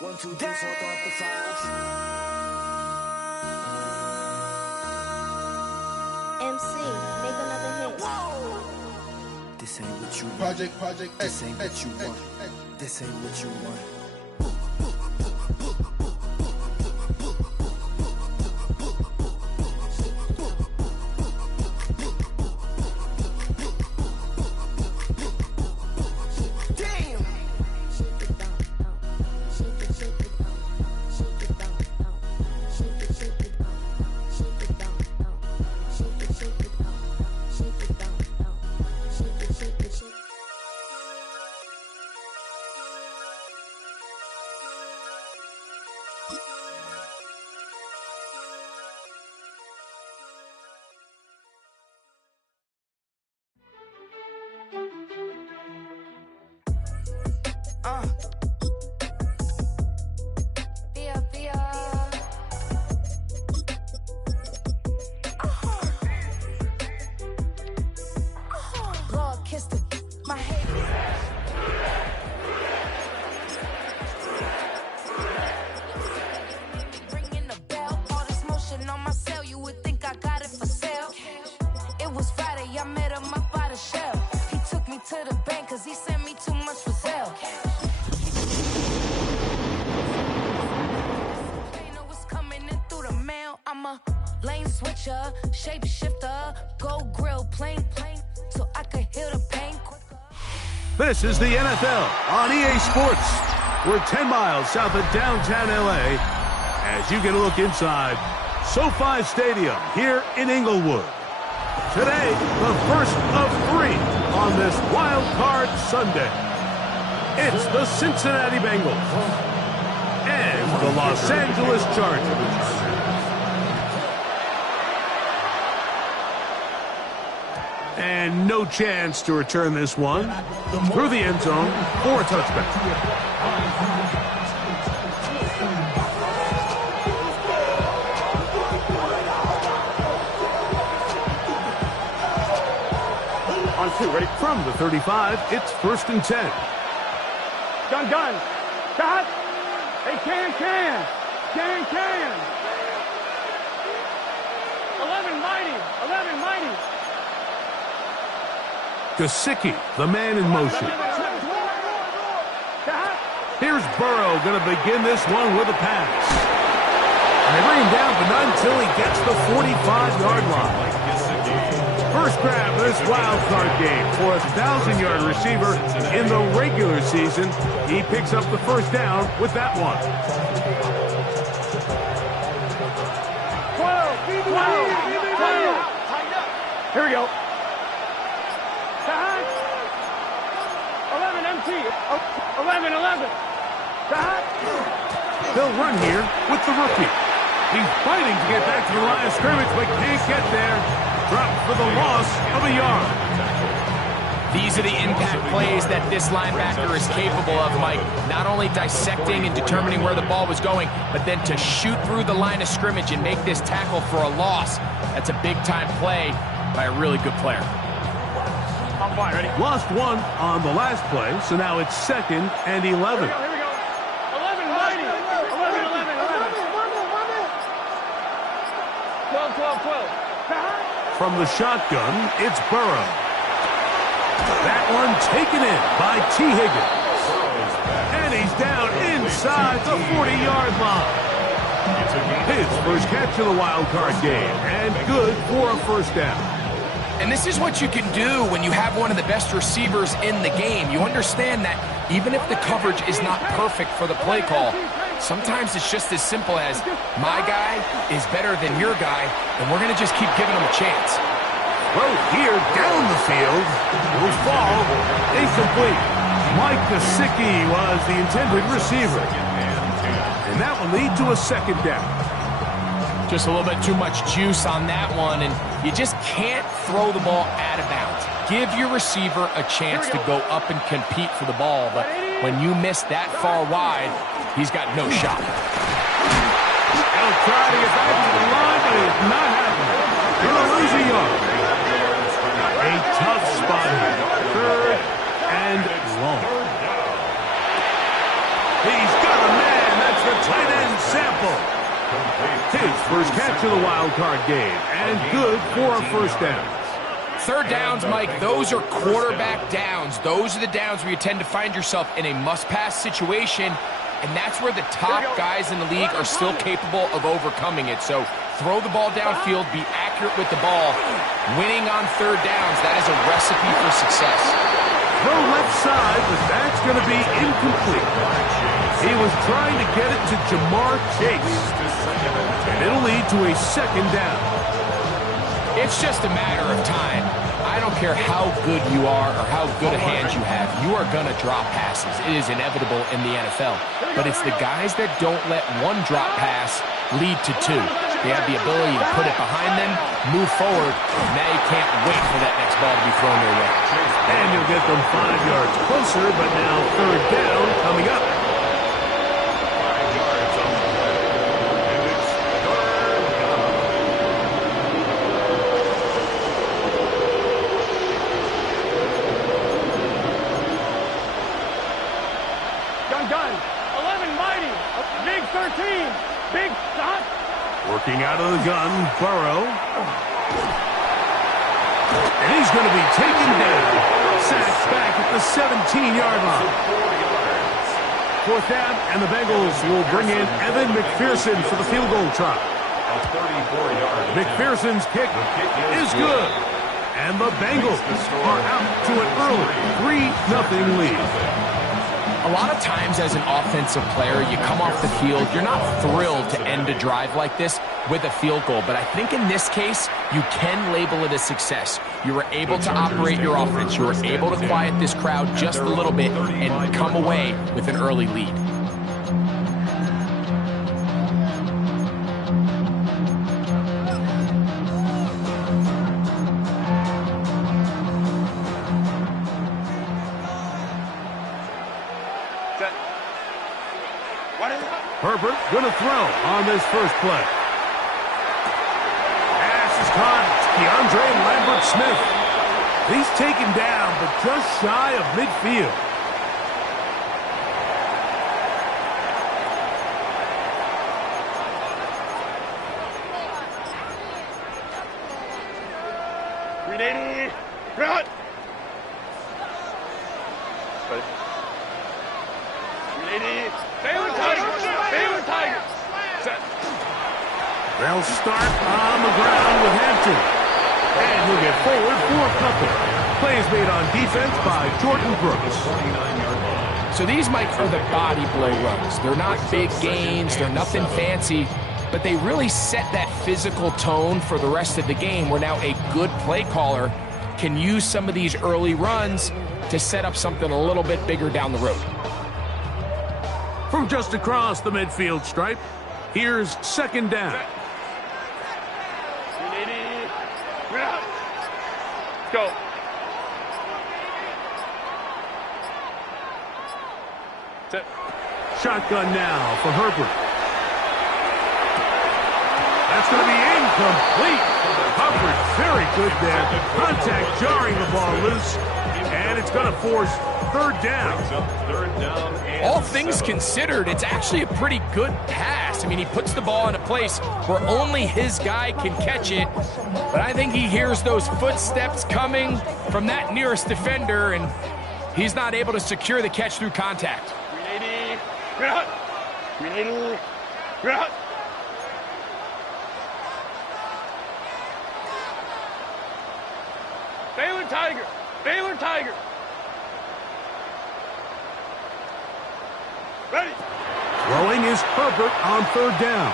1, 2, 3, 4, up the 5. MC, make another hit. Whoa! This ain't what you want. Project. This ain't what you want. This ain't what you want. This is the NFL on EA Sports. We're 10 miles south of downtown LA as you get a look inside SoFi Stadium here in Inglewood. Today, the first of 3 on this Wildcard Sunday. It's the Cincinnati Bengals and the Los Angeles Chargers. And no chance to return this one through the end zone for a touchback. On 2, ready? From the 35, it's 1st and 10. Gun. Got. Hey, can. 11 mighty. Gesicki, the man in motion. Here's Burrow going to begin this one with a pass. And they bring him down, but not until he gets the 45-yard line. First grab of this wild card game for a 1,000-yard receiver in the regular season. He picks up the first down with that one. 12. Here we go. 11. They'll run here with the rookie. He's fighting to get back to the line of scrimmage, but can't get there. Dropped for the loss of a yard. These are the impact plays that this linebacker is capable of, Mike. Not only dissecting and determining where the ball was going, but then to shoot through the line of scrimmage and make this tackle for a loss. That's a big-time play by a really good player. I'm fine, ready? Lost one on the last play, so now it's 2nd and 11. Here we go. 11 mighty. 12. From the shotgun, it's Burrow. That one taken in by T. Higgins. And he's down inside the 40-yard line. His first catch of the wild card game, and good for a first down. And this is what you can do when you have one of the best receivers in the game. You understand that even if the coverage is not perfect for the play call, sometimes it's just as simple as my guy is better than your guy, and we're going to just keep giving him a chance. Well, here down the field will fall incomplete. Mike Gesicki was the intended receiver. And that will lead to a second down. Just a little bit too much juice on that one, and you just can't throw the ball out of bounds. Give your receiver a chance to go up and compete for the ball, but when you miss that far wide, he's got no shot. He'll try to get back to the line, but it's not happening. He'll lose a yard. A tough spot here. 3rd and long. He's got a man first catch of the wild card game, and good for a first down. Third downs, Mike, those are quarterback downs. Those are the downs where you tend to find yourself in a must-pass situation, and that's where the top guys in the league are still capable of overcoming it. So throw the ball downfield, be accurate with the ball. Winning on third downs, that is a recipe for success. Throw left side, but that's going to be incomplete. He was trying to get it to Jamar Chase, and it'll lead to a second down. It's just a matter of time. I don't care how good you are or how good a hand you have. You are going to drop passes. It is inevitable in the NFL. But it's the guys that don't let one drop pass lead to two. They have the ability to put it behind them, move forward. Now you can't wait for that next ball to be thrown their way. And you'll get them 5 yards closer, but now third down coming up. Gun. 11 mighty. Big 13. Big stop. Working out of the gun, Burrow. And he's going to be taken down. Sacked back at the 17-yard line. Fourth down, and the Bengals will bring in Evan McPherson for the field goal try. McPherson's kick is good. And the Bengals are out to an early 3-0 lead. A lot of times as an offensive player, you come off the field, you're not thrilled to end a drive like this with a field goal. But I think in this case, you can label it a success. You were able to operate your offense. You were able to quiet this crowd just a little bit and come away with an early lead. Herbert going to throw on this first play. Pass is caught. DeAndre Lambert-Smith. He's taken down, but just shy of midfield. They'll start on the ground with Hampton. And he'll get forward for a couple. Plays made on defense by Jordan Brooks. So these, Mike, are the body blow runs. They're not big gains. They're nothing fancy. But they really set that physical tone for the rest of the game where now a good play caller can use some of these early runs to set up something a little bit bigger down the road. From just across the midfield stripe, here's second down. Go. Shotgun now for Herbert. That's going to be incomplete. Hubbard, very good there. Contact jarring the ball loose. And it's going to force third down. All things considered, it's actually a pretty good pass. I mean, he puts the ball in a place where only his guy can catch it. But I think he hears those footsteps coming from that nearest defender, and he's not able to secure the catch through contact. Baylor Tiger. Ready. Throwing is Herbert on third down.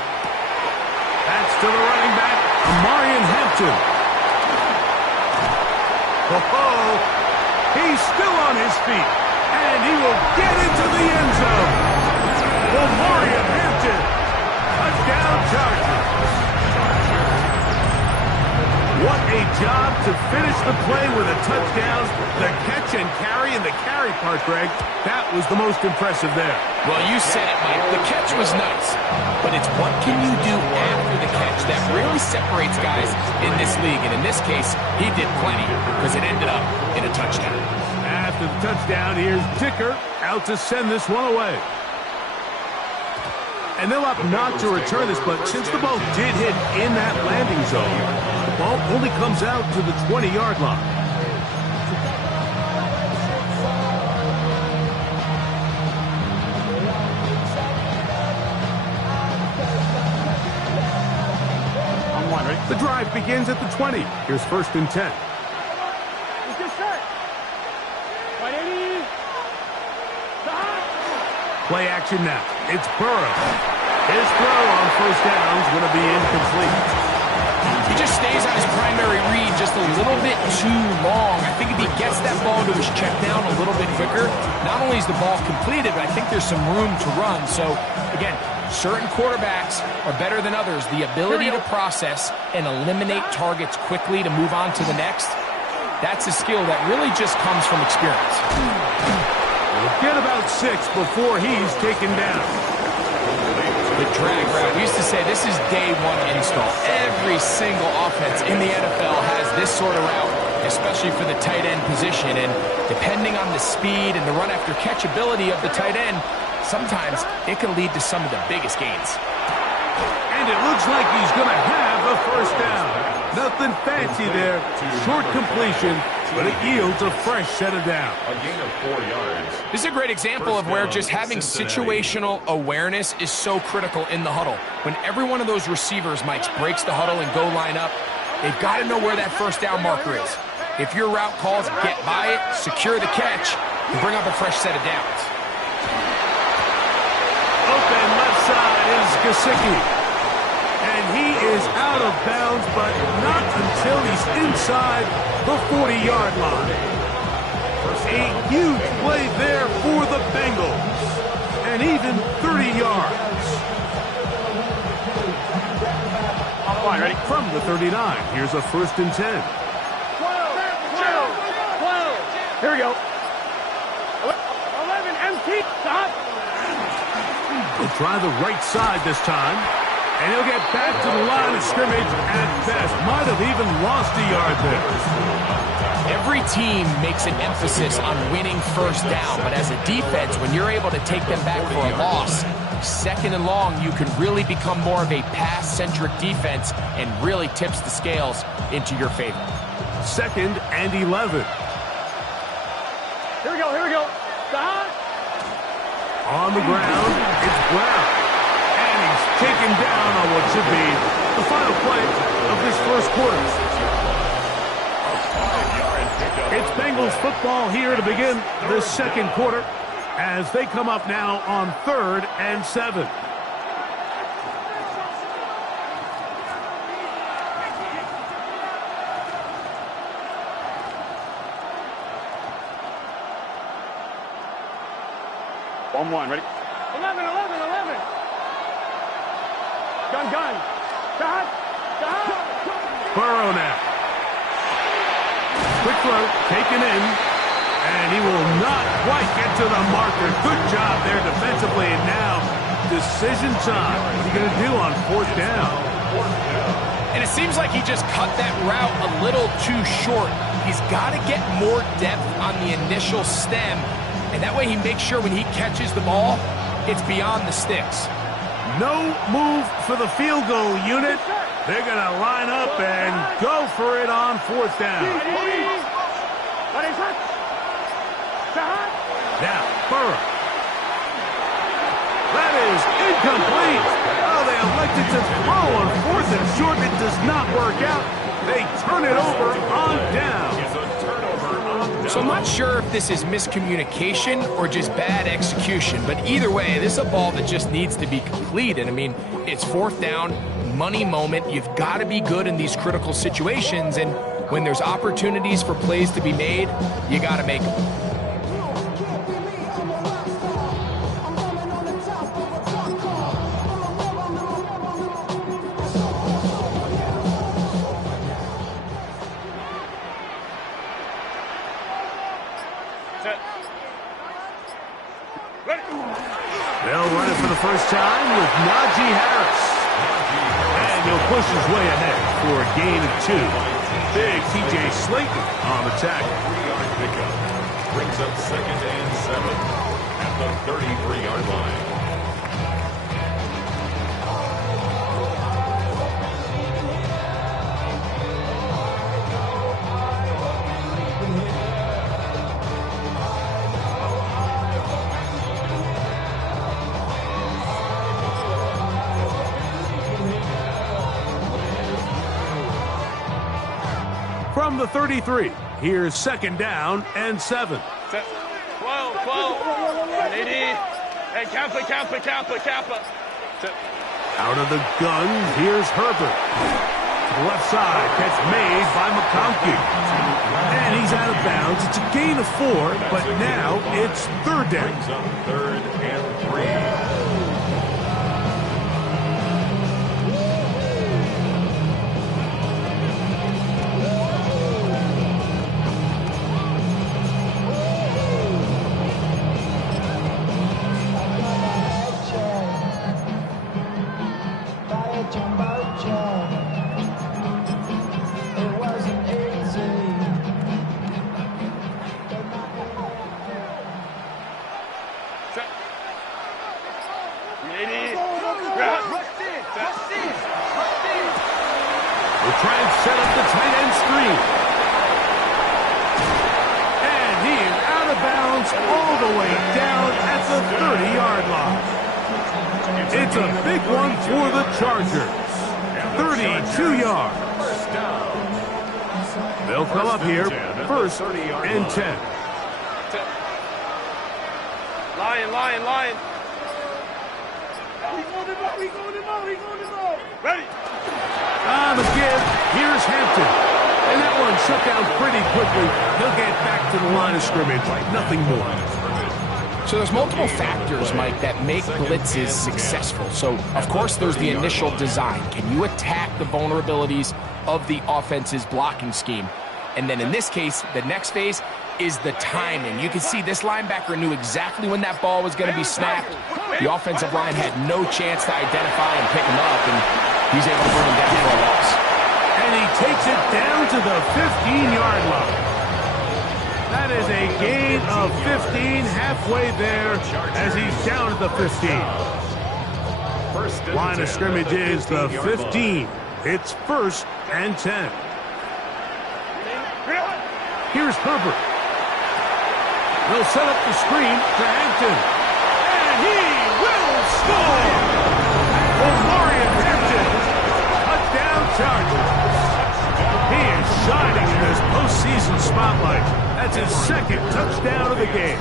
That's to the running back, Amarian Hampton. Oh, he's still on his feet, and he will get into the end zone. Amarian Hampton, touchdown Chargers. What a job to finish the play with a touchdown. The catch and carry, and the carry part, Greg, that was the most impressive there. Well, you said it, Mike. The catch was nice, but it's what can you do after the catch that really separates guys in this league. And in this case, he did plenty because it ended up in a touchdown. After the touchdown, here's Dicker out to send this one away. And they'll opt not to return this, but since the ball did hit in that landing zone, the ball only comes out to the 20-yard line. The drive begins at the 20. Here's 1st and 10. Play action now. It's Burrow. His throw on 1st down is going to be incomplete. He just stays on his primary read just a little bit too long. I think if he gets that ball to his check down a little bit quicker, not only is the ball completed, but I think there's some room to run. So, again, certain quarterbacks are better than others. The ability to process and eliminate targets quickly to move on to the next, that's a skill that really just comes from experience. We'll get about 6 before he's taken down. The drag route. We used to say this is day one install. Every single offense in the NFL has this sort of route, especially for the tight end position. And depending on the speed and the run after catch ability of the tight end, sometimes it can lead to some of the biggest gains. And it looks like he's going to have a 1st down. Nothing fancy there. Short completion, but it yields a fresh set of downs. A gain of 4 yards. This is a great example of where just having situational awareness is so critical in the huddle. When every one of those receivers, Mike, breaks the huddle and go line up, they've got to know where that 1st down marker is. If your route calls, get by it, secure the catch, and bring up a fresh set of downs. Open left side is Gesicki. And he is out of bounds, but not until he's inside the 40-yard line. A huge play there for the Bengals. And even 30 yards. Line, ready? From the 39, here's a 1st and 10. 12. Here we go. 11, empty. Stop. He'll try the right side this time. And he'll get back to the line of scrimmage at best. Might have even lost a yard there. Every team makes an emphasis on winning 1st down, but as a defense, when you're able to take them back for a loss, 2nd and long, you can really become more of a pass-centric defense and really tips the scales into your favor. 2nd and 11. Here we go. Stop. On the ground, it's Brown. And he's taken down on what should be the final play of this 1st quarter. It's Bengals football here to begin the 2nd quarter as they come up now on 3rd and 7. One, ready? 11. Gun. Stop. Burrow now. Quick throw, taken in, and he will not quite get to the marker. Good job there defensively, and now decision time. What are you going to do on 4th down? And it seems like he just cut that route a little too short. He's got to get more depth on the initial stem, and that way he makes sure when he catches the ball, it's beyond the sticks. No move for the field goal unit. They're going to line up and go for it on 4th down. Now, Burrow. That is incomplete. Oh, they elected to throw on 4th and short. It does not work out. They turn it over on down. So I'm not sure if this is miscommunication or just bad execution, but either way, this is a ball that just needs to be completed. I mean, it's 4th down, money moment. You've got to be good in these critical situations, and when there's opportunities for plays to be made, you got to make them. They'll run it for the first time with Najee Harris. And he'll push his way ahead for a gain of 2. Big TJ Slayton on the tackle. 3-yard pickup. Brings up 2nd and 7 at the 33-yard line. From the 33, here's second down and 7. 12. 80. Hey, Kappa. Out of the gun, here's Herbert. To the left side, catch made by McConkey. And he's out of bounds. It's a gain of 4, but now it's third down. Brings up 3rd and 3. We'll try and set up the tight end screen. And he is out of bounds all the way down at the 30-yard line. It's a big one for the Chargers. 32 yards. They'll come up here, first and 10. Lion. He's going to go. Ready. On the give, here's Hampton. And that one shut down pretty quickly. He'll get back to the line of scrimmage, nothing more. So there's multiple factors, Mike, that make blitzes successful. So, of course, there's the initial design. Can you attack the vulnerabilities of the offense's blocking scheme? And then in this case, the next phase is the timing. You can see this linebacker knew exactly when that ball was going to be snapped. The offensive line had no chance to identify and pick him up, and he's able to bring him down for a loss. And he takes it down to the 15-yard line. That is a gain of 15 halfway there as he's down at the 15. Line of scrimmage is the 15. It's first and 10. Here's Herbert. They'll set up the screen for Hampton. And he will score! Omarion Hampton, touchdown Chargers. He is shining in this postseason spotlight. That's his second touchdown of the game.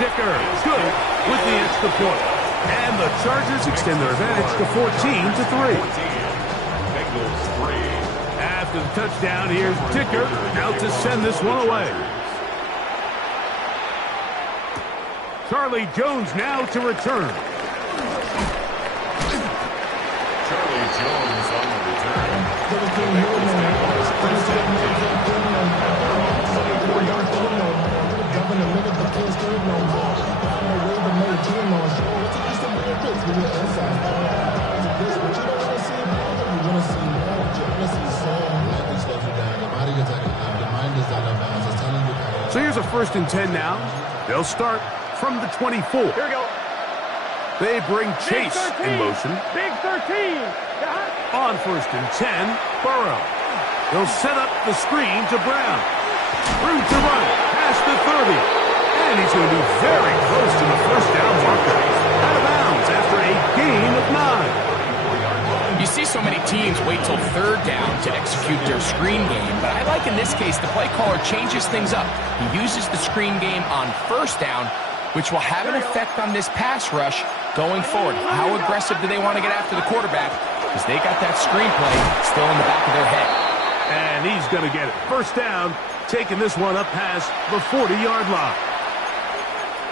Dicker, good with the extra point. And the Chargers extend their advantage to 14-3. Bengals 3. After the touchdown, here's Dicker out to send this one away. Charlie Jones now to return. Charlie Jones on the return. So here's a first and 10 now. They'll start from the 24. Here we go. They bring Chase in motion. Big 13. On first and 10, Burrow. They'll set up the screen to Brown. Through to run, past the 30. And he's going to be very close to the first down marker. Out of bounds after a gain of 9. You see so many teams wait till third down to execute their screen game, but I like in this case the play caller changes things up. He uses the screen game on first down, which will have an effect on this pass rush going forward. How aggressive do they want to get after the quarterback? Because they got that screenplay still in the back of their head. And he's going to get it. First down, taking this one up past the 40-yard line.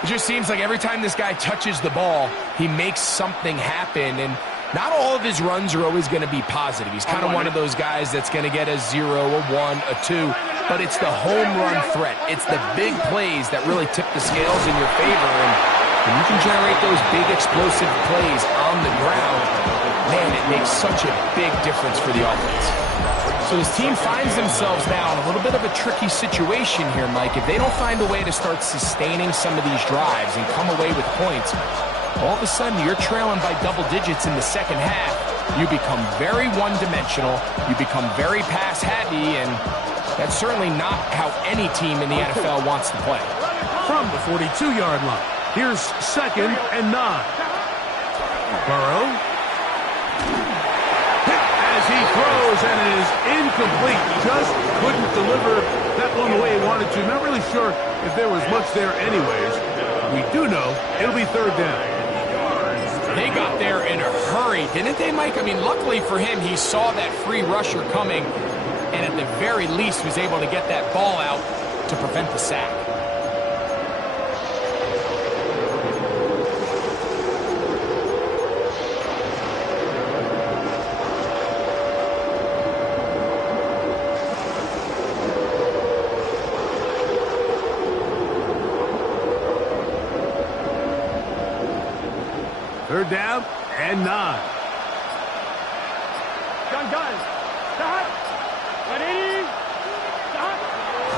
It just seems like every time this guy touches the ball, he makes something happen, and not all of his runs are always going to be positive. He's kind of one of those guys that's going to get a 0, a 1, a 2, but it's the home run threat. It's the big plays that really tip the scales in your favor, and when you can generate those big explosive plays on the ground, man, it makes such a big difference for the offense. So this team finds themselves now in a little bit of a tricky situation here, Mike. If they don't find a way to start sustaining some of these drives and come away with points, all of a sudden you're trailing by double digits in the second half. You become very one-dimensional. You become very pass-heavy, and that's certainly not how any team in the NFL wants to play. From the 42-yard line, here's second and 9. Burrow. Hit as throws, and it is incomplete. Just couldn't deliver that one the way he wanted to. Not really sure if there was much there anyways. We do know it'll be third down. They got there in a hurry, didn't they, Mike? I mean, luckily for him, he saw that free rusher coming, and at the very least was able to get that ball out to prevent the sack. Third down and 9. Gun. Stop. 180. Stop.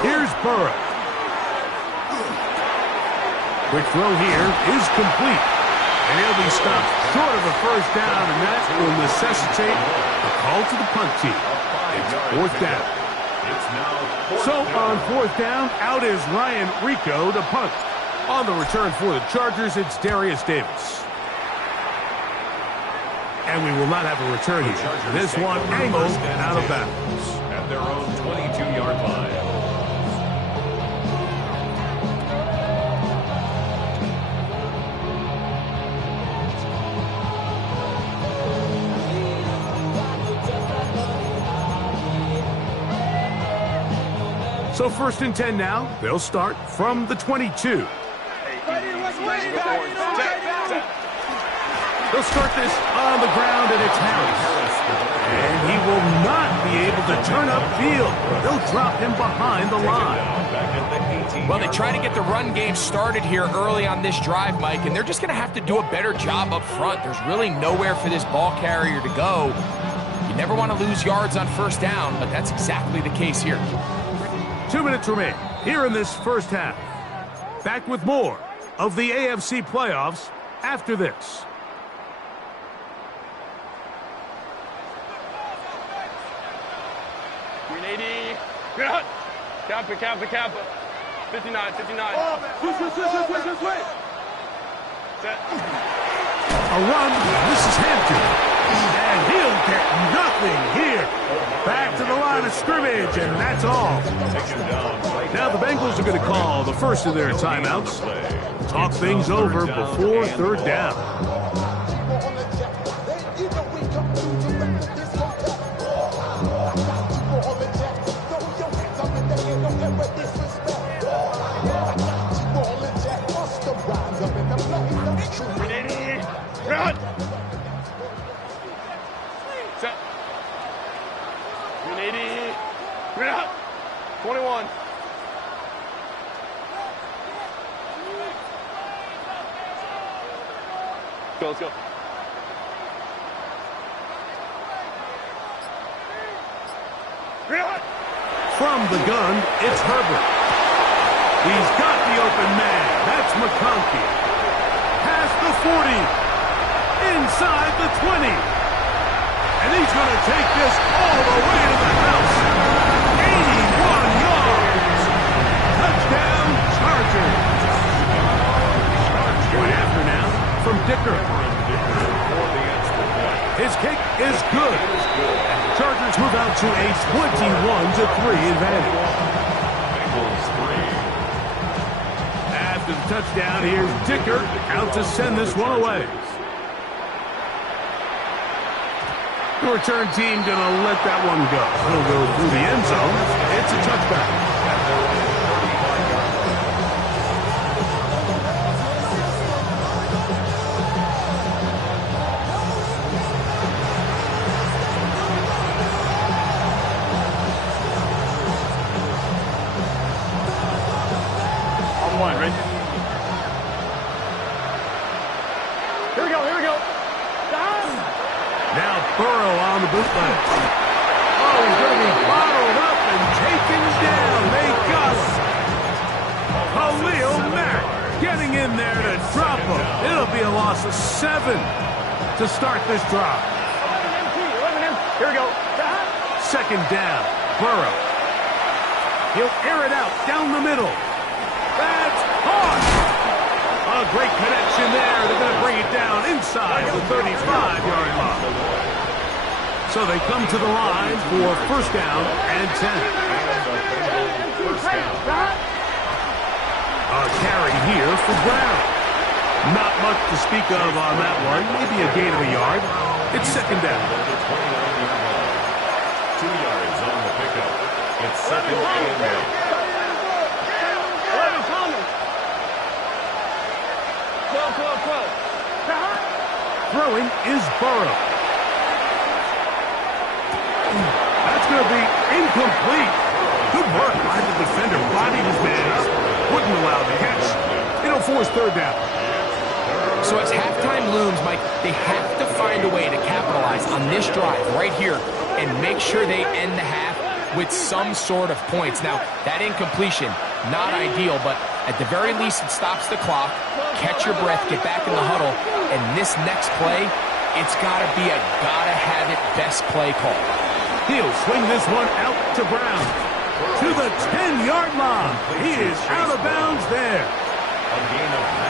Here's Burrow. Quick throw here is complete. And he'll be stopped short of a first down, and that will necessitate a call to the punt team. It's fourth down. So on fourth down, out is Ryan Rico to punt. On the return for the Chargers, it's Darius Davis. And we will not have a return here. This one angled out of bounds. At their own 22-yard line. So first and 10 now. They'll start from the 22. They'll start this on the ground, and it's Harris. And he will not be able to turn upfield. They'll drop him behind the line. Well, they try to get the run game started here early on this drive, Mike, and they're just going to have to do a better job up front. There's really nowhere for this ball carrier to go. You never want to lose yards on first down, but that's exactly the case here. 2 minutes remain here in this first half. Back with more of the AFC playoffs after this. Kappa. 59. Set. A run, this is Hampton. And he'll get nothing here. Back to the line of scrimmage, and that's all. Now the Bengals are going to call the first of their timeouts. Talk things over before third down. Run. Set. 180. Run. 21. Let's go. From the gun, it's Herbert. He's got the open man. That's McConkey. Past the 40. Inside the 20. And he's going to take this all the way to the house. 81 yards. Touchdown, Chargers. Point after now from Dicker. His kick is good. Chargers move out to a 21-3 advantage. After the touchdown, here's Dicker out to send this one away. The return team going to let that one go. It'll go through the end zone. It's a touchback. One, right? Here we go. Stop. Now Burrow on the bootleg. Oh, he's going to be bottled up and taken down. They got him. Khalil Mack getting in there to drop him. It'll be a loss of 7 to start this drive. 11. Here we go. Stop. Second down. Burrow. He'll air it out down the middle. That's hard. A great connection there. They're going to bring it down inside the 35-yard line. So they come to the line for first down and 10. First down. A carry here for Brown. Not much to speak of on that one. Maybe a gain of a yard. It's second down. 2 yards on the pickup. It's second and 8. Throwing is Burrow. That's going to be incomplete. Good work by the defender. Bodied his man up. Wouldn't allow the catch. It'll force third down. So as halftime looms, Mike, they have to find a way to capitalize on this drive right here and make sure they end the half with some sort of points. Now, that incompletion, not ideal, but at the very least it stops the clock. Catch your breath, get back in the huddle, and this next play, it's got to be a gotta-have-it best play call. He'll swing this one out to Brown. To the 10-yard line. He is out of bounds there.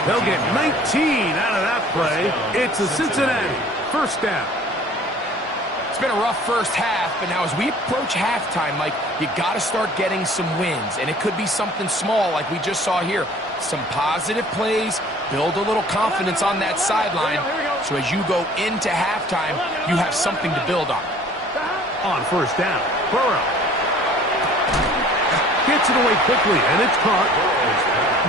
They'll get 19 out of that play. It's a Cincinnati first down. It's been a rough first half, but now as we approach halftime, Mike, you got to start getting some wins, and it could be something small like we just saw here. Some positive plays, build a little confidence on that sideline, so as you go into halftime, you have something to build on. On first down, Burrow gets it away quickly, and it's caught.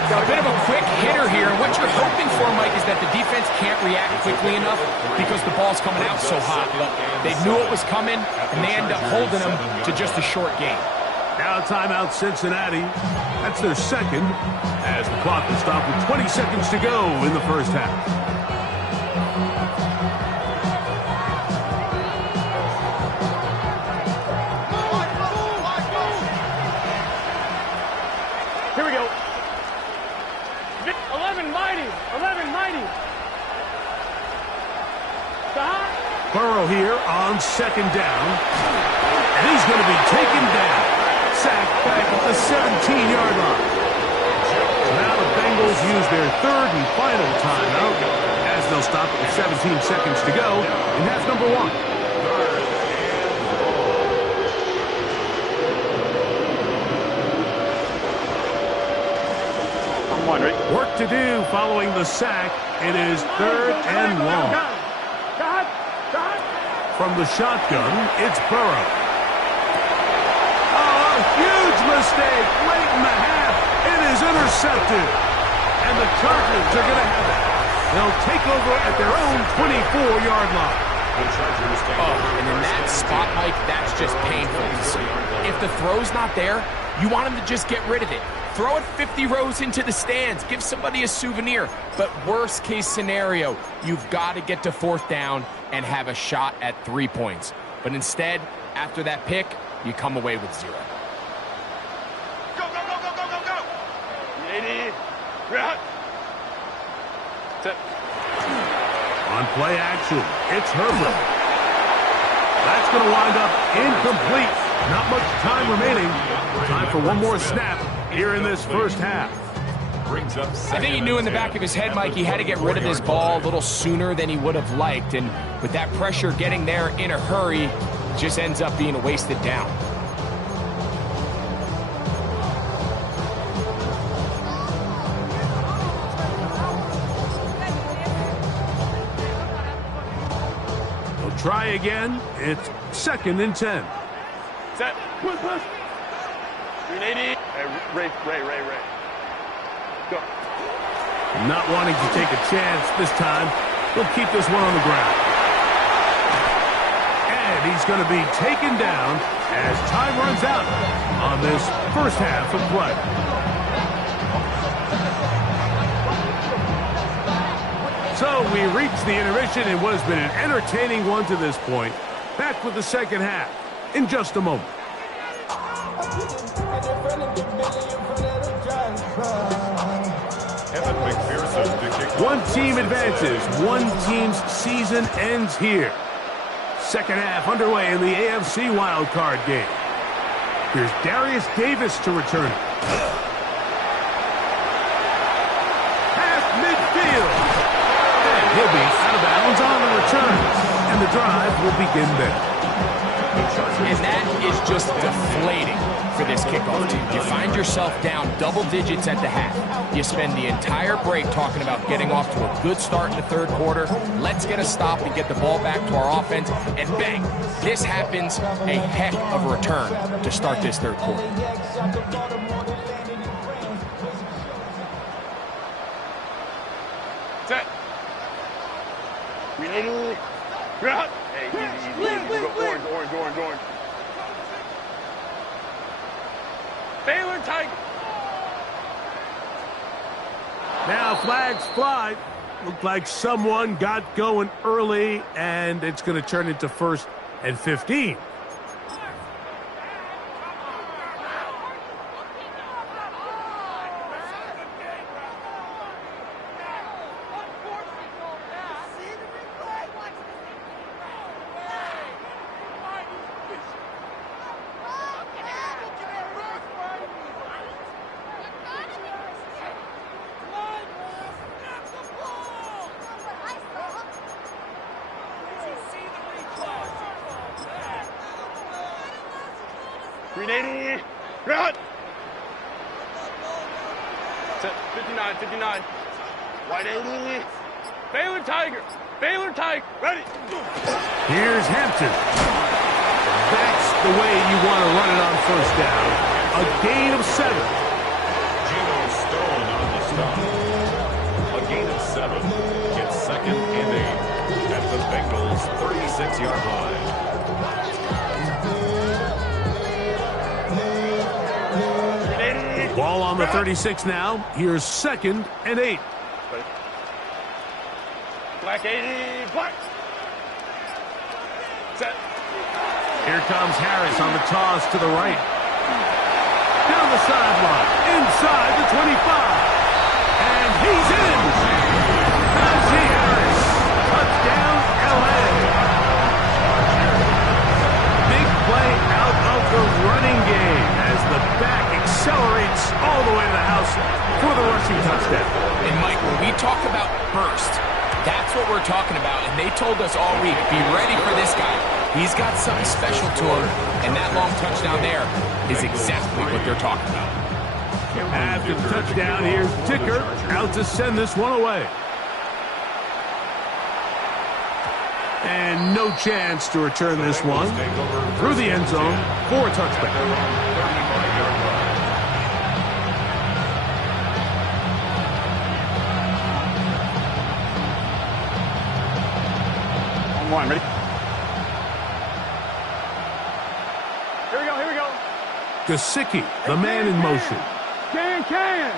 Got a bit of a quick hitter here, and what you're hoping for, Mike, is that the defense can't react quickly enough because the ball's coming out so hot. But they knew it was coming, and they end up holding them to just a short game. Now timeout Cincinnati. That's their second, as the clock will stop with 20 seconds to go in the first half. Here we go. 11 mighty. Burrow here on second down. And he's going to be taken down. Sacked back at the 17-yard line. Now the Bengals use their third and final timeout as they'll stop with 17 seconds to go in half number one. Work to do following the sack. It is third and long. From the shotgun, it's Burrow. Oh, a huge mistake late in the half. It is intercepted. And the Chargers are going to have it. They'll take over at their own 24-yard line. Oh, and in that spot, Mike, that's just painful to see. If the throw's not there, you want him to just get rid of it. Throw it 50 rows into the stands. Give somebody a souvenir. But worst case scenario, you've got to get to fourth down and have a shot at 3 points. But instead, after that pick, you come away with 0. Go. Route. On play action, it's Herbert. That's going to wind up incomplete. Not much time remaining. Time for one more snap here in this first half. I think he knew in the back of his head, Mike, he had to get rid of this ball a little sooner than he would have liked. And with that pressure getting there in a hurry, it just ends up being a wasted down. They'll try again. It's second and 10. Set. Push. 380. Ray. Go. Not wanting to take a chance this time. We'll keep this one on the ground. And he's going to be taken down as time runs out on this first half of play. So we reached the intermission in what has been an entertaining one to this point. Back with the second half in just a moment. One team advances. One team's season ends here. Second half underway in the AFC Wildcard game. Here's Darius Davis to return it. Past midfield. And he'll be out of bounds on the return. And the drive will begin there. And that is just deflating for this kickoff team. You find yourself down double digits at the half. You spend the entire break talking about getting off to a good start in the third quarter. Let's get a stop and get the ball back to our offense. And bang, this happens. A heck of a return to start this third quarter. Set. Ready. Out. Hey, easy. Orange. Baylor Tiger. Now flags fly. Looked like someone got going early, and it's going to turn into 1st and 15. Grenade. Out. Set. 59. White 80. Baylor Tiger. Ready. Here's Hampton. That's the way you want to run it on 1st down. A gain of 7. Geno Stone on the stop. A gain of 7. It's 2nd and 8 at the Bengals' 36-yard line. Ball on the 36 now. Here's 2nd and 8. Black 80. Black. Set. Here comes Harris on the toss to the right. Down the sideline. Inside the 25. And he's in. Najee Harris. Touchdown, L.A. Big play out of the running game as the back accelerates all the way to the house for the rushing touchdown. And Mike, when we talk about burst, that's what we're talking about. And they told us all week, be ready for this guy. He's got something special to him. And that long touchdown there is exactly what they're talking about. After the touchdown, here's Dicker out to send this one away. And no chance to return this one through the end zone for a touchback. One, ready? Here we go. Gesicki, the man in motion. Can.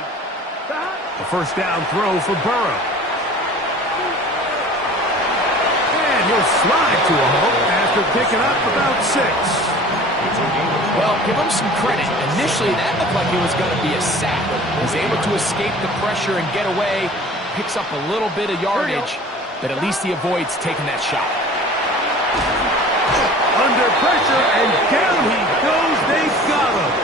A 1st down throw for Burrow. And he'll slide to a halt after picking up about 6. Well, give him some credit. Initially, that looked like it was going to be a sack. He's able to escape the pressure and get away. Picks up a little bit of yardage, but at least he avoids taking that shot. Under pressure, and down he goes. They've got him.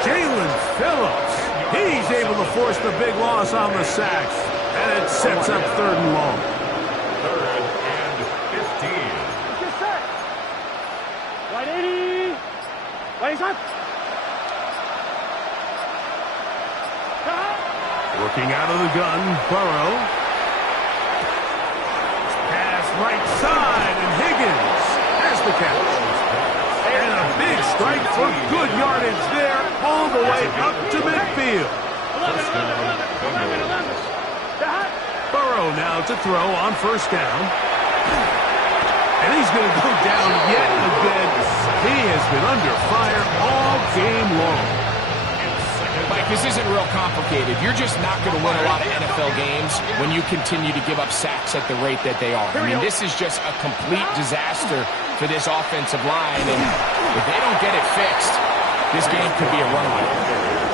Jalen Phillips. He's able to force the big loss on the sack, and it sets up 3rd and long. 3rd and 15. Get set. White 80. White up. Working out of the gun, Burrow. Pass right side, and Higgins has the catch. And a big strike for good yardage there, all the way up to midfield. Burrow now to throw on 1st down. And he's going to go down yet again. He has been under fire all game long. Mike, this isn't real complicated. You're just not going to win a lot of NFL games when you continue to give up sacks at the rate that they are. I mean, this is just a complete disaster for this offensive line, and if they don't get it fixed, this game could be a runaway.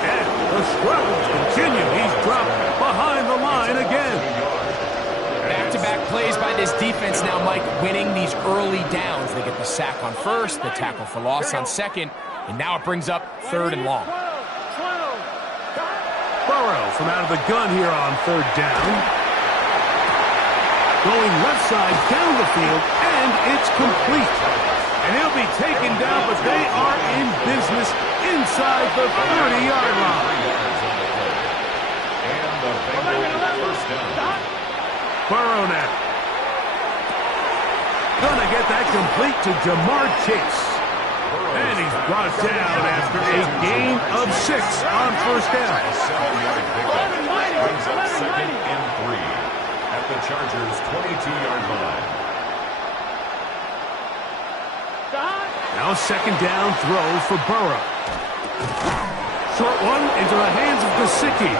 And the struggles continue. He's dropped behind the line again. Back-to-back plays by this defense now, Mike, winning these early downs. They get the sack on 1st, the tackle for loss on 2nd, and now it brings up 3rd and long. Burrow from out of the gun here on 3rd down. Going left side down the field, and and it's complete. And he'll be taken down, but they are in business inside the 30-yard line. And the Bengals first down. Burrow now. Gonna get that complete to Jamar Chase. And he's brought down after a gain of 6 on first down. 7-yard pickup brings up 2nd and 3 at the Chargers' 22-yard line. Now a second down throw for Burrow. Short one into the hands of Gesicki.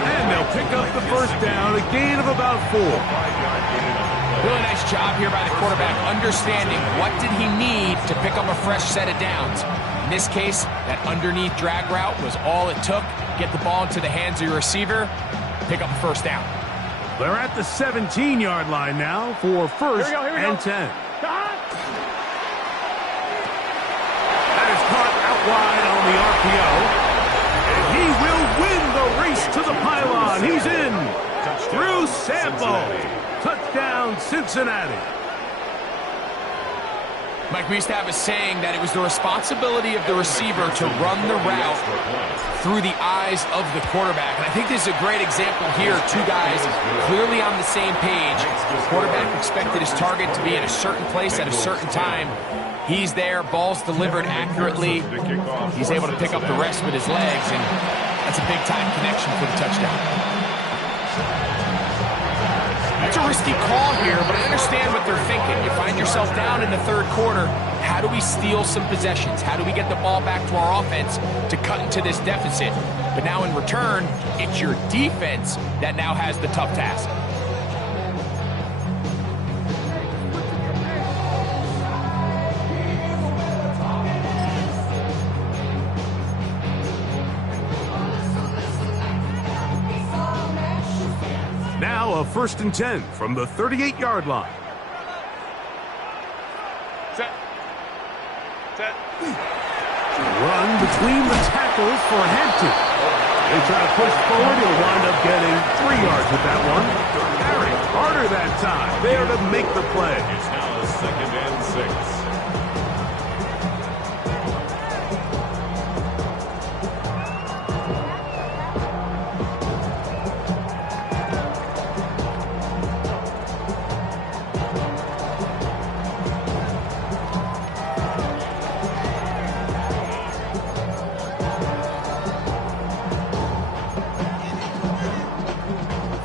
And they'll pick up the first down, a gain of about 4. Really nice job here by the quarterback, understanding what did he need to pick up a fresh set of downs. In this case, that underneath drag route was all it took. Get the ball into the hands of your receiver, pick up a first down. They're at the 17-yard line now for first and 10. That is caught out wide on the RPO. And he will win the race to the pylon. He's in. Drew Sample. Touchdown, Cincinnati. Mike, we used to have a saying that it was the responsibility of the receiver to run the route through the eyes of the quarterback. And I think this is a great example here. Two guys clearly on the same page. The quarterback expected his target to be in a certain place at a certain time. He's there, ball's delivered accurately. He's able to pick up the rest with his legs, and that's a big-time connection for the touchdown. That's a risky call here, but I understand what they're thinking. You find yourself down in the third quarter. How do we steal some possessions? How do we get the ball back to our offense to cut into this deficit? But now in return, it's your defense that now has the tough task. Now a first and 10 from the 38-yard line. Set. Run between the tackles for Hampton. They try to push forward. He'll wind up getting 3 yards with that one. Harry, harder that time. There to make the play. It's now 2nd and 6.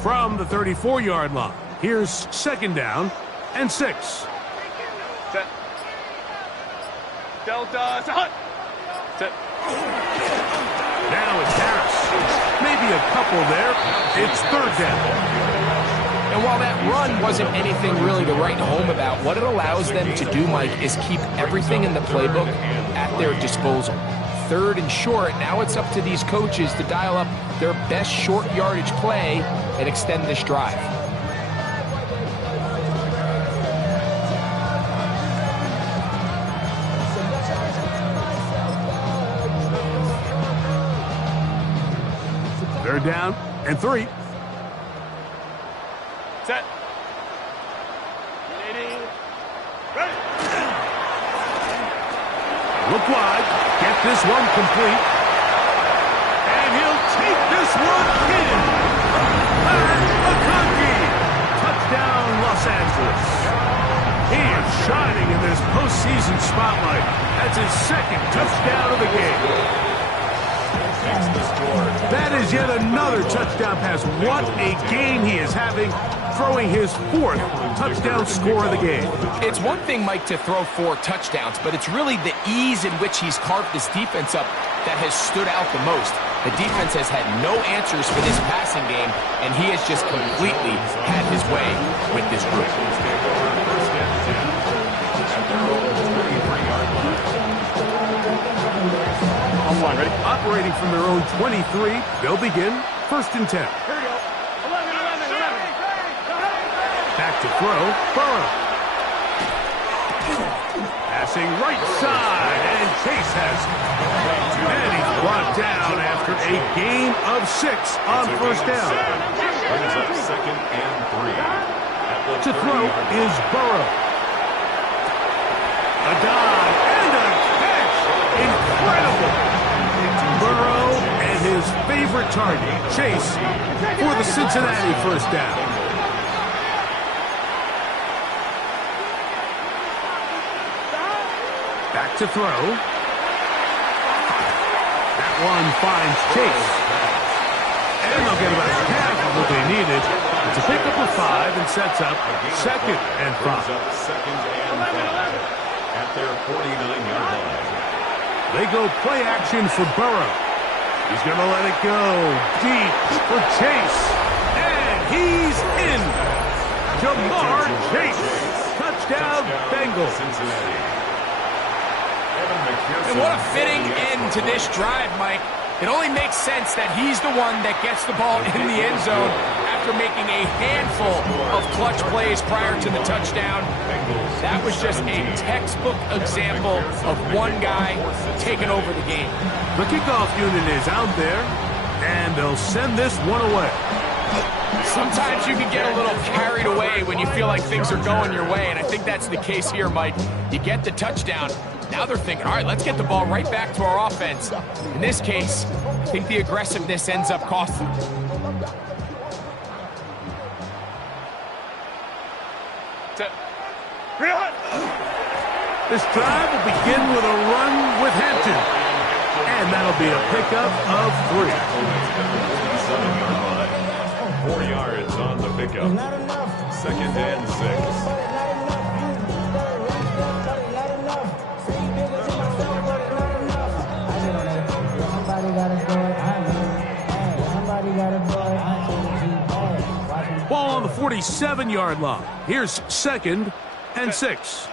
From the 34-yard line, here's second down and 6. Set. Delta. Set. Set. Now it's Harris. Maybe a couple there. It's third down. And while that run wasn't anything really to write home about, what it allows them to do, Mike, is keep everything in the playbook at their disposal. Third and short, now it's up to these coaches to dial up their best short yardage play and extend this drive. Third down and 3. Set. Look wide. Get this one complete. And he'll take this one in. McConkey. Touchdown, Los Angeles. He is shining in this postseason spotlight. That's his second touchdown of the game. That is yet another touchdown pass. What a game he is having, throwing his 4th touchdown score of the game. It's one thing, Mike, to throw 4 touchdowns, but it's really the ease in which he's carved this defense up that has stood out the most. The defense has had no answers for this passing game, and he has just completely had his way with this group. On one, ready? Operating from their own 23, they'll begin first and 10. Here we go. 11. Back to throw, Burrow. Passing right side, and Chase has it. And he's brought down after a gain of 6 on first down. Brings up 2nd and 3. To throw is Burrow. A dive and a catch. Incredible. Burrow and his favorite target, Chase, for the Cincinnati first down. Back to throw. That one finds Chase. And they'll get about half of what they needed. It's a pickup of 5 and sets up 2nd and 5. At their 49-yard line. They go play action for Burrow. He's going to let it go deep for Chase. And he's in. Jamar Chase. Touchdown, Bengals. Cincinnati. And what a fitting end to this drive, Mike. It only makes sense that he's the one that gets the ball in the end zone after making a handful of clutch plays prior to the touchdown. That was just a textbook example of one guy taking over the game. The kickoff unit is out there, and they'll send this one away. Sometimes you can get a little carried away when you feel like things are going your way, and I think that's the case here, Mike. You get the touchdown. Now they're thinking, all right, let's get the ball right back to our offense. In this case, I think the aggressiveness ends up costing them. This drive will begin with a run with Hampton. And that'll be a pickup of 3. 4 yards on the pickup. 2nd and 6. Ball on the 47-yard line. Here's 2nd and 6.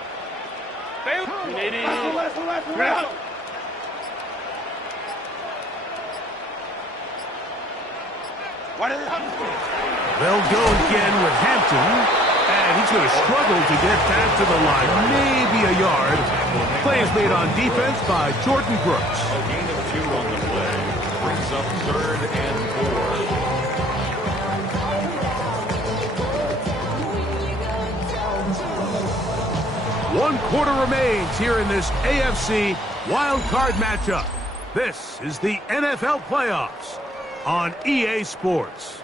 They'll go again with Hampton, and he's going to struggle to get back to the line. Maybe a yard. Play is made on defense by Jordan Brooks. A gain of 2 on the play. Brings up 3rd and 4. 1 quarter remains here in this AFC Wildcard matchup. This is the NFL playoffs on EA Sports.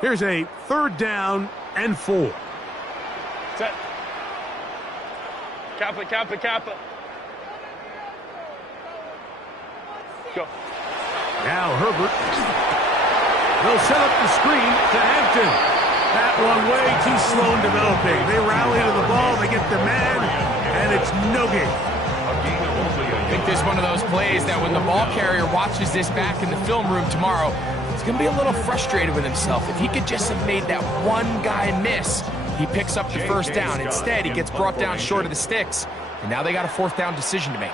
Here's a 3rd down and 4. Set. Kappa, kappa, kappa. Go. Now Herbert. They'll set up the screen to Hampton. That one way too slow in developing. They rally to the ball, they get the man, and it's no gain. I think this is one of those plays that when the ball carrier watches this back in the film room tomorrow, he's going to be a little frustrated with himself. If he could just have made that one guy miss, he picks up the first down. Instead, he gets brought down short of the sticks, and now they got a 4th down decision to make.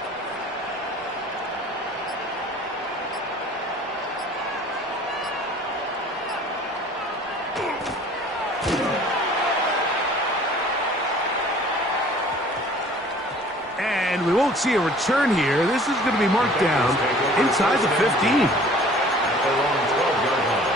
And we won't see a return here. This is going to be marked down inside the 15. At their own 12-yard line.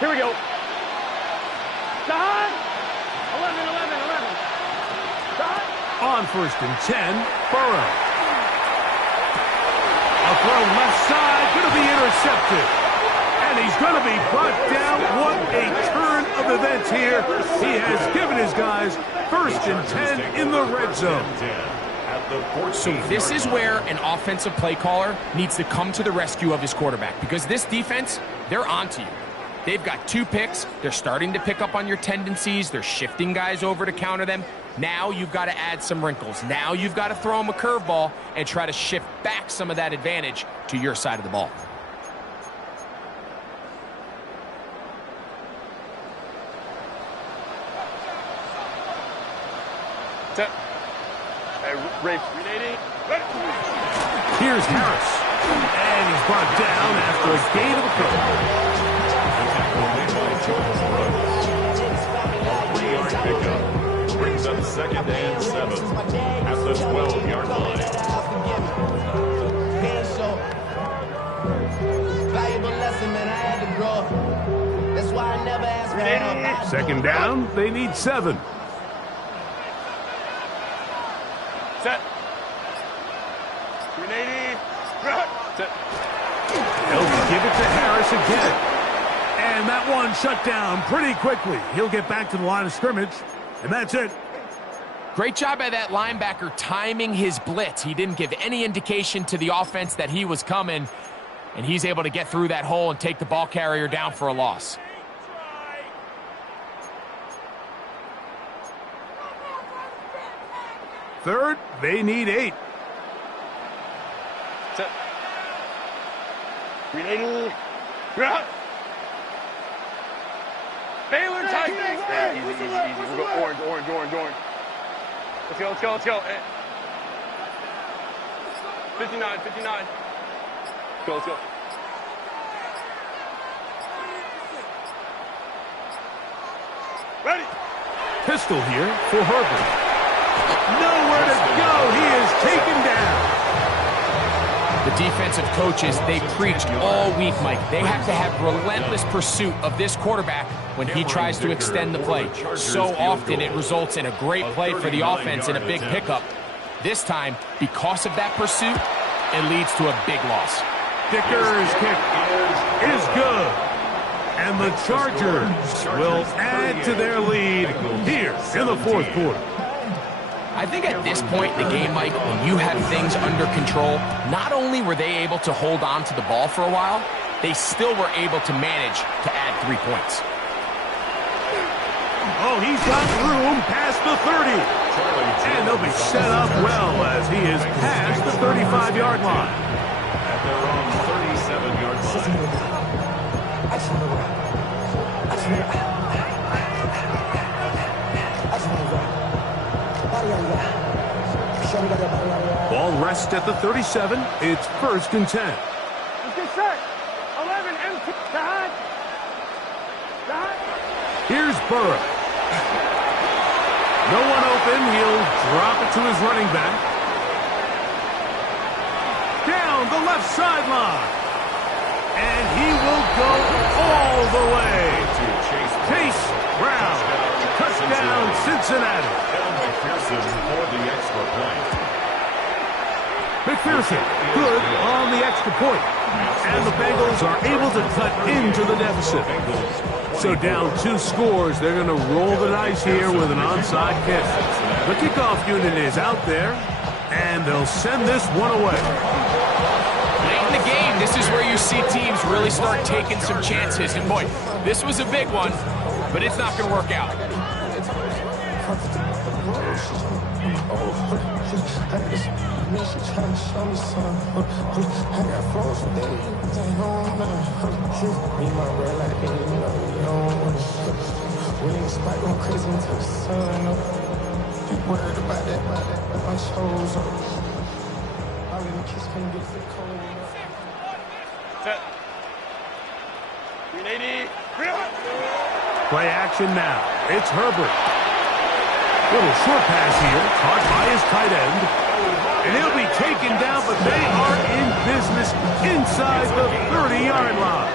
Here we go. 11, 11. On 1st and 10, Burrow. A throw left side, going to be intercepted. And he's going to be brought down. What a turn of events here. He has given his guys 1st and 10 in the red zone. So this is where an offensive play caller needs to come to the rescue of his quarterback, because this defense, they're onto you. They've got 2 picks. They're starting to pick up on your tendencies. They're shifting guys over to counter them. Now you've got to add some wrinkles. Now you've got to throw them a curveball and try to shift back some of that advantage to your side of the ball. Set. Hey, Rafe. Here's Harris. And he's brought down after a gain of a couple. A 3-yard pickup brings up 2nd and 7 at the 12-yard line. Valuable lesson, man. I had to grow. That's why I never asked for help. Second down, they need 7. Set. 380. Set. They'll give it to Harris again. And that one shut down pretty quickly. He'll get back to the line of scrimmage, and that's it. Great job by that linebacker timing his blitz. He didn't give any indication to the offense that he was coming, and he's able to get through that hole and take the ball carrier down for a loss. Third, they need 8. Set. 380. Baylor Tigers. Easy. We'll go orange. Let's go. 59. Let's go. Ready. Pistol here for Herbert. Nowhere to go. He is taken down. The defensive coaches, they preached all week, Mike. They have to have relentless pursuit of this quarterback when he tries to extend the play. So often it results in a great play for the offense and a big pickup. This time, because of that pursuit, it leads to a big loss. Dicker's kick is good. And the Chargers will add to their lead here in the fourth quarter. I think at this point in the game, Mike, when you have things under control, not only were they able to hold on to the ball for a while, they still were able to manage to add 3 points. Oh, he's got room past the 30. And they'll be set up well as he is past the 35-yard line. At their own 37-yard line. Ball rests at the 37. It's 1st and 10. Let's get set. 11 empty. Behind. Here's Burrow. No one open. He'll drop it to his running back. Down the left sideline. And he will go all the way. Chase Brown. Touchdown, Cincinnati. McPherson for the extra point. McPherson, good on the extra point. And the Bengals are able to cut into the deficit. So down 2 scores, they're going to roll the dice here with an onside kick. The kickoff unit is out there, and they'll send this one away. Late in the game, this is where you see teams really start taking some chances. And boy, this was a big one, but it's not going to work out. Set. 380. Play action now. It's Herbert. Little short pass here, caught by his tight end. And he'll be taken down, but they are in business inside the 30-yard line.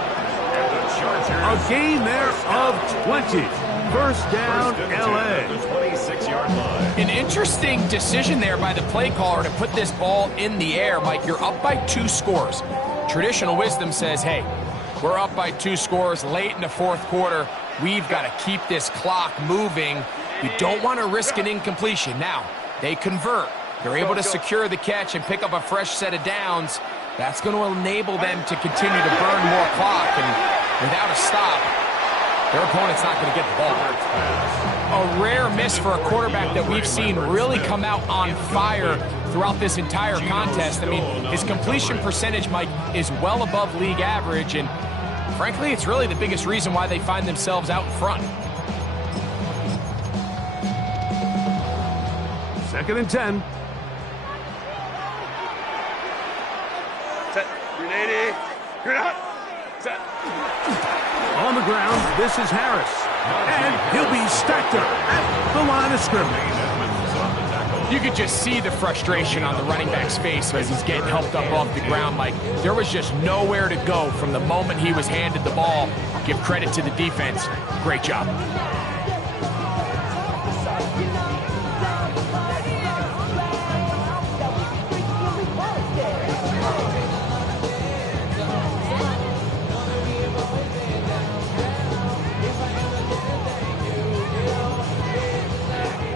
A gain there of 20. First down, L.A. The 26-yard line. An interesting decision there by the play caller to put this ball in the air. Mike, you're up by 2 scores. Traditional wisdom says, hey, we're up by 2 scores late in the fourth quarter. We've got to keep this clock moving. You don't want to risk an incompletion. Now, they convert. They're able to secure the catch and pick up a fresh set of downs. That's going to enable them to continue to burn more clock. And without a stop, their opponent's not going to get the ball. A rare miss for a quarterback that we've seen really come out on fire throughout this entire contest. I mean, his completion percentage, Mike, is well above league average. And frankly, it's really the biggest reason why they find themselves out in front. Second and 10. Set. 380. You're not. Set. On the ground, this is Harris. And he'll be stacked up at the line of scrimmage. You could just see the frustration on the running back's face as he's getting helped up off the ground. Like, there was just nowhere to go from the moment he was handed the ball. Give credit to the defense. Great job.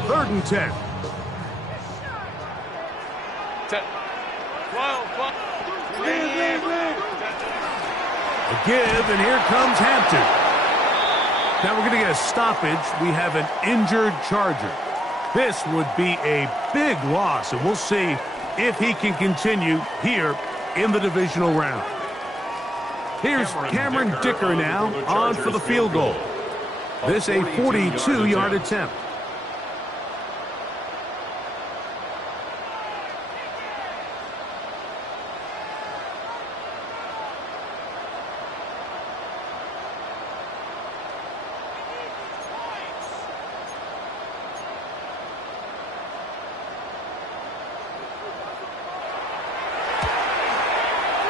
Third and 10. A give, and here comes Hampton. Now we're going to get a stoppage. We have an injured Charger. This would be a big loss, and we'll see if he can continue here in the divisional round. Here's Cameron Dicker now on for the field goal. This a 42-yard attempt.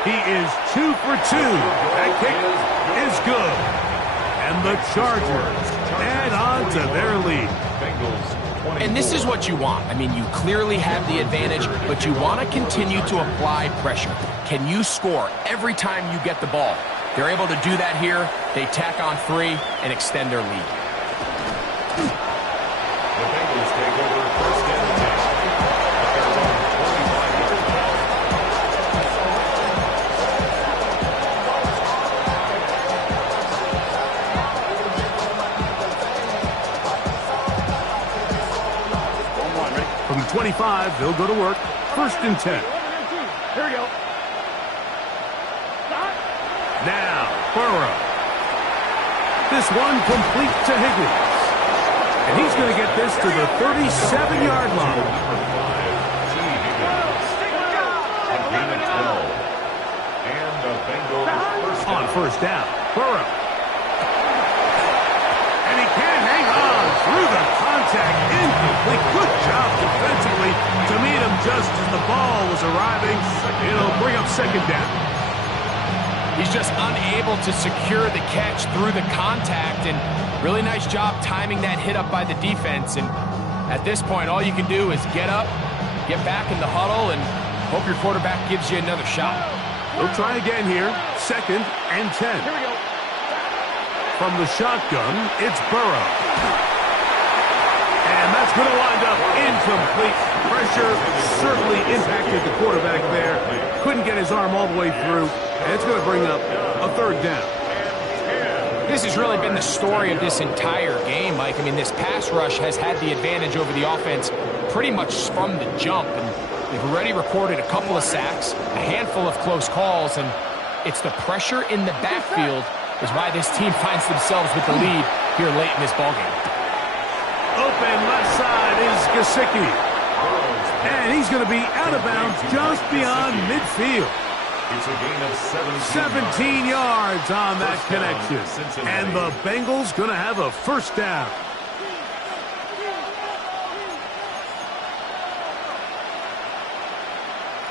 He is 2 for 2. That kick is good. And the Chargers add on to their lead. And this is what you want. I mean, you clearly have the advantage, but you want to continue to apply pressure. Can you score every time you get the ball? They're able to do that here. They tack on 3 and extend their lead. The Bengals take over first and 10. From the 25, they'll go to work. First and 10. Here we go. Now, Burrow. This one complete to Higgins. And he's going to get this to the 37-yard line. On first down, Burrow. And he can't hang on through the contact. Incomplete. Good job defensively to meet him just as the ball was arriving. It'll bring up second down. He's just unable to secure the catch through the contact, and really nice job timing that hit up by the defense. And at this point, all you can do is get up, get back in the huddle, and hope your quarterback gives you another shot. We'll try again here. Second and 10. Here we go. From the shotgun, it's Burrow. And that's going to wind up incomplete. Pressure certainly impacted the quarterback there. Couldn't get his arm all the way through. And it's going to bring up a third down. This has really been the story of this entire game, Mike. I mean, this pass rush has had the advantage over the offense pretty much from the jump. And they've already recorded a couple of sacks, a handful of close calls, and it's the pressure in the backfield is why this team finds themselves with the lead here late in this ballgame. Open left side is Gesicki. And he's going to be out of bounds just beyond midfield. It's a gain of 17 yards on that connection. And the Bengals going to have a first down.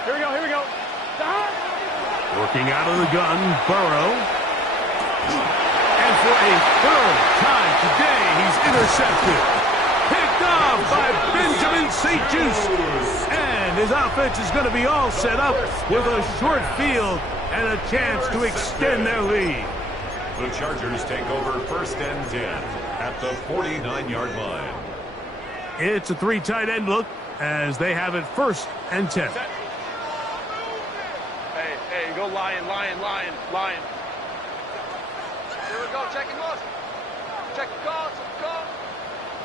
Here we go. Here we go. Working out of the gun, Burrow. And for a third time today, he's intercepted. Picked off by Benjamin St. Juice. And his offense is going to be all set up with a short field and a chance to extend their lead. The Chargers take over first and 10 at the 49-yard line. It's a 3 tight end look as they have it first and 10. Hey, go lion. Here we go, checking motion. Check the calls,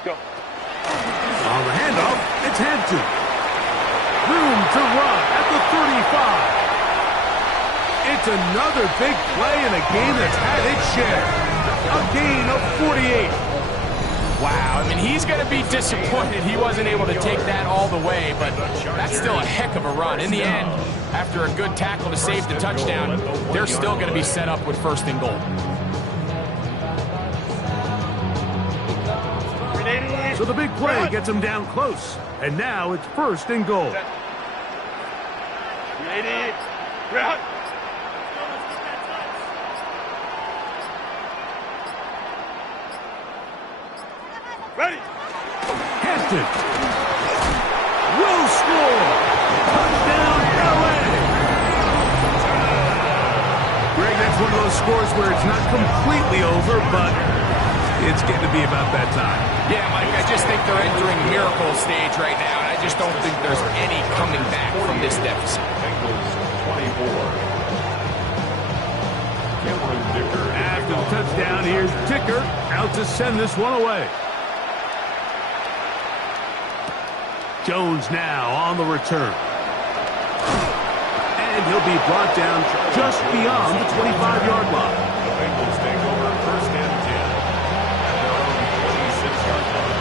go. On the handoff, it's Hampton. Room to run at the 35. It's another big play in a game that's had its share. A gain of 48. Wow, I mean, he's going to be disappointed he wasn't able to take that all the way, but that's still a heck of a run. In the end, after a good tackle to save the touchdown, they're still going to be set up with 1st and goal. So the big play gets him down close, and now it's 1st and goal. Ready. Hampton will score. Touchdown, LA. Greg, that's one of those scores where it's not completely over, but it's getting to be about that time. Yeah, Mike, I just think they're entering miracle stage right now, and I just don't think there's any coming back from this deficit. Bengals 24. After the touchdown, here's Dicker out to send this one away. Jones now on the return. And he'll be brought down just beyond the 25-yard line. The Bengals take over 1st and 10 at their own 26-yard line.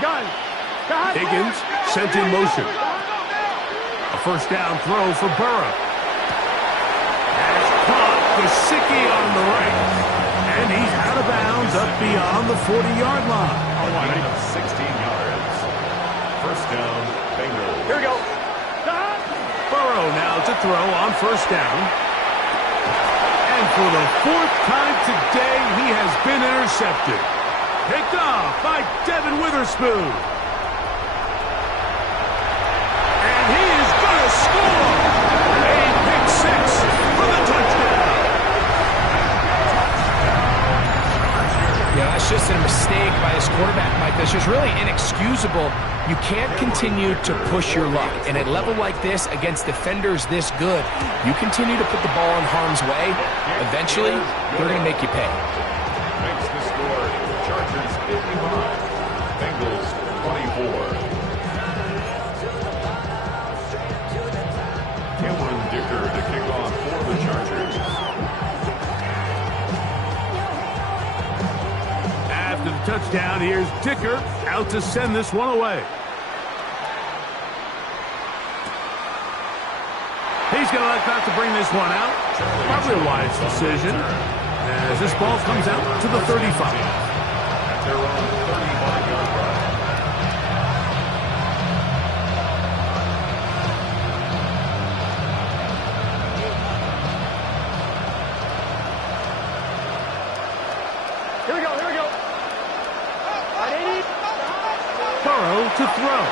Gun. Higgins sent in motion. A 1st down throw for Burrow. Has caught Gesicki on the right. And he's out of bounds up beyond the 40-yard line. A gain of 16 yards. 1st down, Bengals. Here we go. Burrow now to throw on 1st down. And for the 4th time today, he has been intercepted. Picked off by Devin Witherspoon. And he is going to score. A pick 6 for the touchdown. Yeah, that's just a mistake by his quarterback, Mike. That's just really inexcusable. You can't continue to push your luck. And at a level like this, against defenders this good, you continue to put the ball in harm's way, eventually, they're going to make you pay. Makes the score Chargers 55, Bengals 24. Dicker to kick off for the Chargers. After the touchdown, here's Dicker out to send this one away. He's going to elect not to bring this one out. Probably a wise decision as this ball comes out to the 35. At their own 35-yard line. Here we go. Burrow to throw.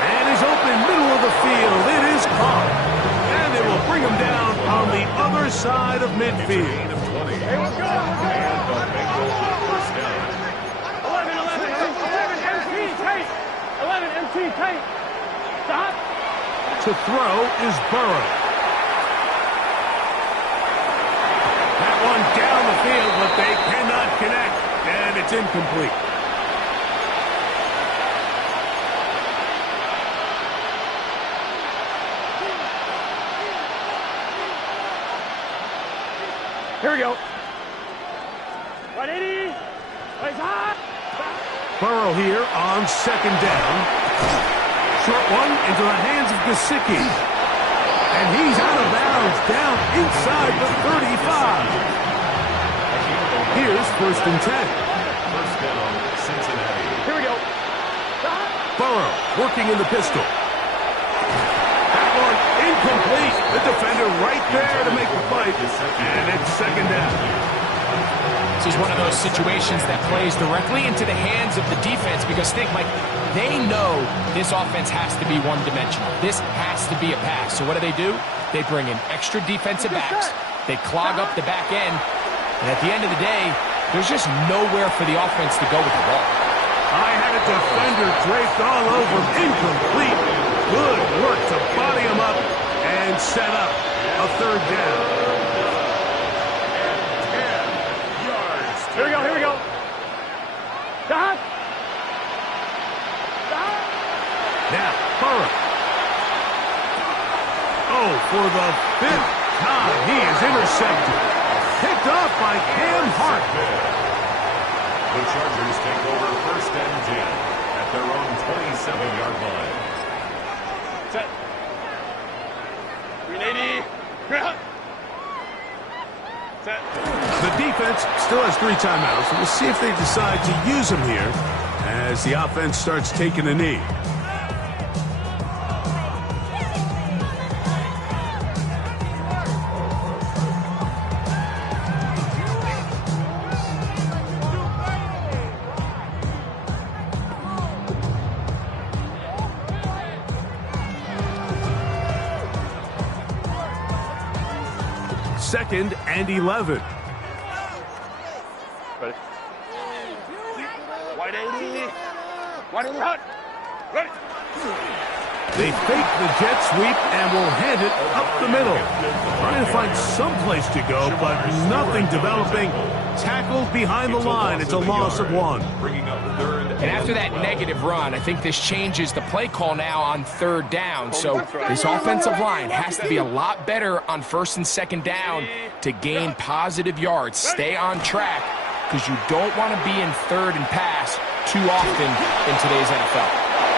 And is open middle of the field. It is caught. And it will bring him down on the other side of midfield. Gain of 20. And the Bengals with 1st down. 11 MT tight. 11 MT tight. Stop. To throw is Burrow. That one down the field, but they cannot connect. And it's incomplete. Here we go. 180. Place high. Burrow here on 2nd down. Short one into the hands of Gesicki. And he's out of bounds down inside the 35. Here's 1st and 10. 1st down, Cincinnati. Here we go. Burrow working in the pistol. That one incomplete. The defender right there to make the fight. And it's 2nd down. This is one of those situations that plays directly into the hands of the defense because think, Mike, they know this offense has to be one-dimensional. This has to be a pass. So what do? They bring in extra defensive backs. They clog up the back end. And at the end of the day, there's just nowhere for the offense to go with the ball. I had a defender draped all over him. Incomplete. Good work to body him up and set up a 3rd down. Here we go. Stop. Now, Burrow. Oh, for the 5th time, he is intercepted. Picked off by Cam Hart. The Chargers take over 1st and 10 at their own 27-yard line. Set. 380. Set. The defense still has 3 timeouts. We'll see if they decide to use them here as the offense starts taking a knee. Second and 11. Ready. Wide 80. Wide 80 hot. Ready. They fake the jet sweep and will hand it up the middle. Trying to find some place to go, but nothing developing. Tackled behind the line. It's a loss of 1. Bringing up 3rd. And after that negative run, I think this changes the play call now on 3rd down. So this offensive line has to be a lot better on 1st and 2nd down to gain positive yards. Stay on track because you don't want to be in 3rd and pass too often in today's NFL.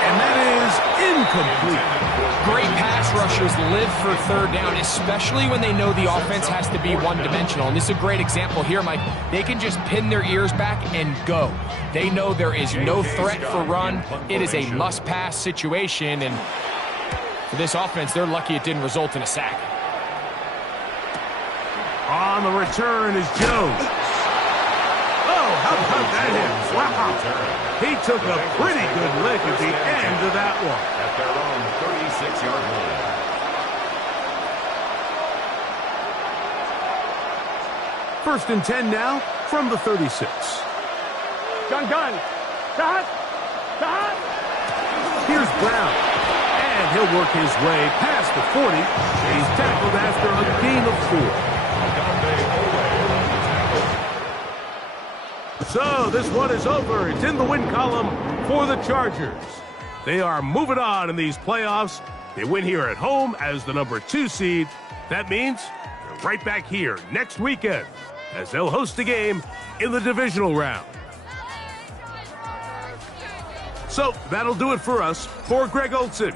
And that is incomplete. Great pass rushers live for 3rd down, especially when they know the offense has to be one-dimensional. And this is a great example here, Mike. They can just pin their ears back and go. They know there is no threat for run. It is a must-pass situation. And for this offense, they're lucky it didn't result in a sack. On the return is Jones. Oh, how about that hit? Wow. He took a pretty good lick at the end of that one. At their own 36-yard line. First and 10 now from the 36. Gun. Shot. Here's Brown. And he'll work his way past the 40. He's tackled after a gain of 4. So this one is over. It's in the win column for the Chargers. They are moving on in these playoffs. They win here at home as the number 2 seed. That means they're right back here next weekend as they'll host a game in the divisional round. So that'll do it for us. For Greg Olson,